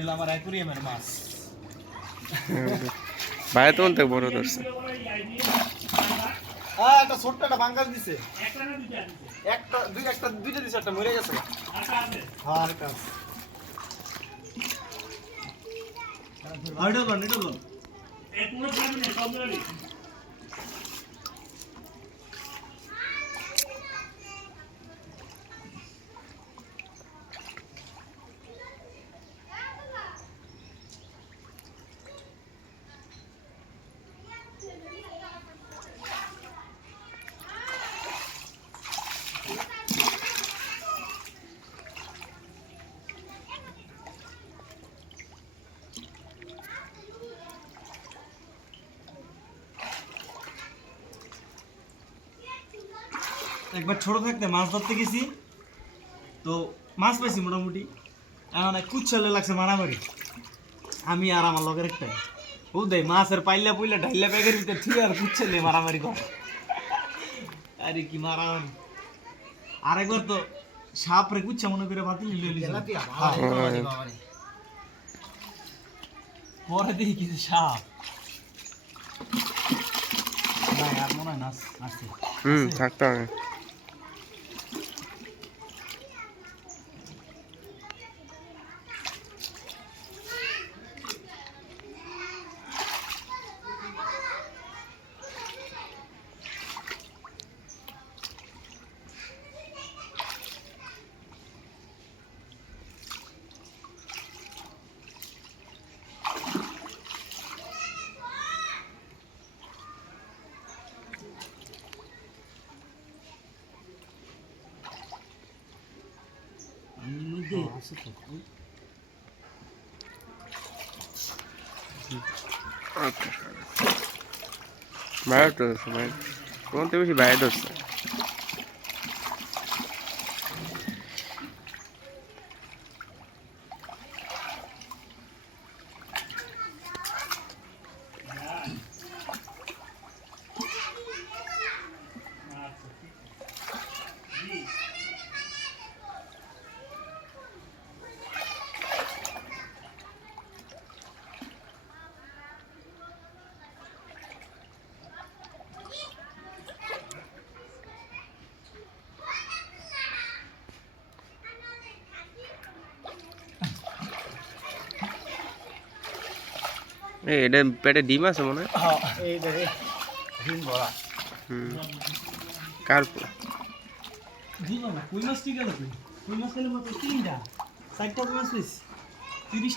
হলো আমার অ্যাকুরিয়ামের মাছ। ভাই তো অনেক বড় ধরছে। একটা ছোট্ট একটা বাঙ্গাস দিছে। একটা দুইটা দিছে, একটা মরে গেছে। হ্যাঁ, আরেকটা আছে। এটা বল। একবার ছোট থাকতে মাছ ধরতে গেছি, তো মাছ পাইছি মোটামুটি। এখন কুচ্ছালে লাগছে মারামারি, আমি আর আমার লগের একটাই ও দেয় মাছের পাইলা পুইলা ঢাইলা ব্যাগের ভিতরে ঠিক আর কুচ্ছালে মারামারি কর। আরে কি মারামারি! আরেকবার তো সাপ রে কুচ্ছা মনে করে বাতিল পরে দেখি কিছু সাপ নাই, আর মনে হয় না আসছে। থাকতে হবে। বাইরে তো আছে ভাই, কোন থেকে বেশি বাইরে ধরছে। এটা পেটে ডিম আছে মনে হয়। এই দেখে ডিম ভরা। কার কই মাছ ঠিক আছে? কই মাছ খেলে মাত্র 3টা 4টা কই মাছ 30 টাকা।